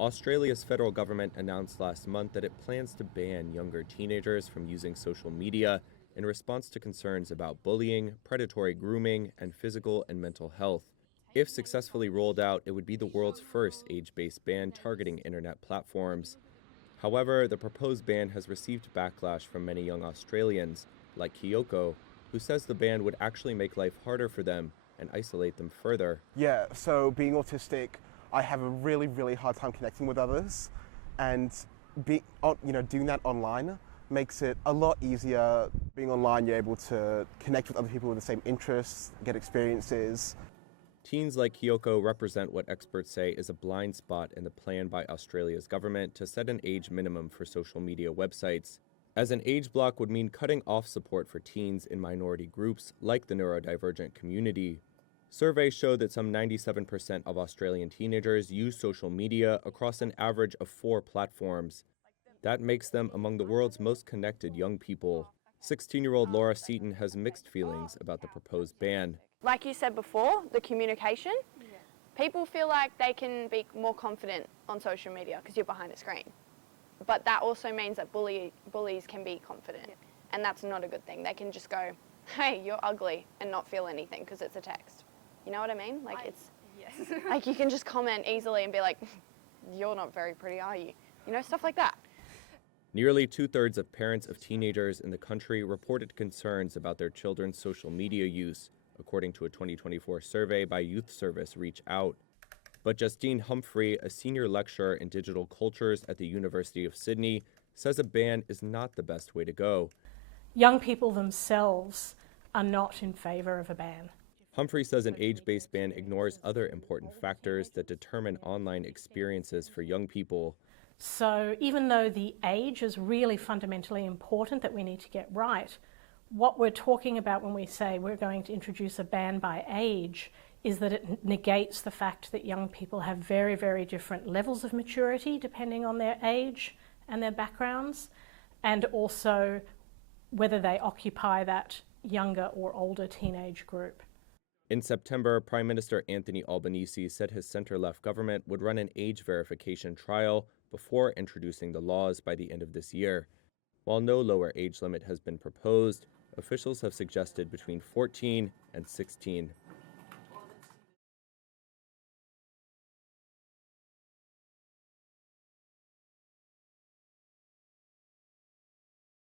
Australia's federal government announced last month that it plans to ban younger teenagers from using social media in response to concerns about bullying, predatory grooming, and physical and mental health. If successfully rolled out, it would be the world's first age-based ban targeting internet platforms. However, the proposed ban has received backlash from many young Australians, like Kyoko, who says the ban would actually make life harder for them and isolate them further. Yeah, so being autistic, I have a really, really hard time connecting with others, and doing that online makes it a lot easier. Being online, you're able to connect with other people with the same interests, get experiences. Teens like Kyoko represent what experts say is a blind spot in the plan by Australia's government to set an age minimum for social media websites, as an age block would mean cutting off support for teens in minority groups like the neurodivergent community. Surveys show that some 97% of Australian teenagers use social media across an average of 4 platforms. That makes them among the world's most connected young people. 16-year-old Laura Seaton has mixed feelings about the proposed ban. Like you said before, the communication, people feel like they can be more confident on social media because you're behind a screen. But that also means that bullies can be confident, and that's not a good thing. They can just go, hey, you're ugly, and not feel anything because it's a text. You know what I mean? Yes. Like you can just comment easily and be like, you're not very pretty, are you? You know, stuff like that. Nearly 2/3 of parents of teenagers in the country reported concerns about their children's social media use, according to a 2024 survey by youth service Reach Out. But Justine Humphrey, a senior lecturer in digital cultures at the University of Sydney, says a ban is not the best way to go. Young people themselves are not in favour of a ban. Humphrey says an age-based ban ignores other important factors that determine online experiences for young people. So even though the age is really fundamentally important that we need to get right, what we're talking about when we say we're going to introduce a ban by age is that it negates the fact that young people have very, very different levels of maturity depending on their age and their backgrounds, and also whether they occupy that younger or older teenage group. In September, Prime Minister Anthony Albanese said his center-left government would run an age verification trial before introducing the laws by the end of this year. While no lower age limit has been proposed, officials have suggested between 14 and 16.